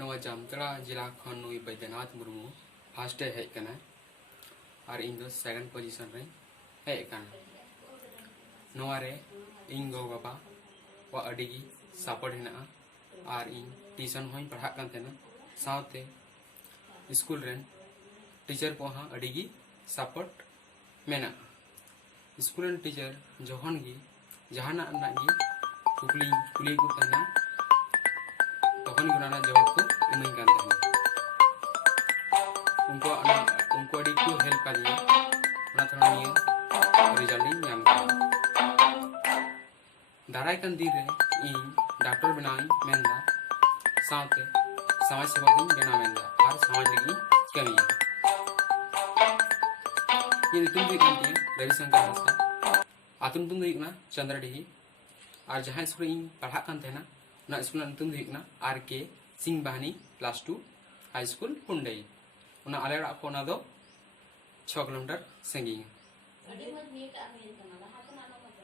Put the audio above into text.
नवा जामतड़ा जिला खन नुई बैद्यनाथ मुर्मू फर्स्ट हेज कना और इन दो सेकंड पोजीशन रे हेज कना नवा रे इन गो बाबा वा अडिगी सपोर्ट हेना और इन ट्यूशन होई पढ़ा कान तेना साथे स्कूल रेन टीचर को हा अडिगी सपोर्ट मेना स्कूल रेन टीचर जोहन गी जहाना नागी कुकली कुली को तना तखन गुनाना जवाब को इमाइन कान तेना उनको अडी को हेल्प का दिया ना थोड़ा निया रिजल्ट नाम का दाराय कान दिन रे इन डॉक्टर बनाई मेंदा साथे समाज सेवा की बना मेंदा और समाज लगी कमिया ये तुम भी कांती रविशंकर हासदा आतुम तुम देखना चंद्रडीही और जहां स्कूल इन पढ़ा कान थे ना स्कूल तुम देखना आर के सिंह बहानी क्लास 2 हाई स्कूल कुंडई उना आले रा को ना दो 6 किलोमीटर संगीन अड़ी मत नहीं का मेरे कनाला हाथ ना मत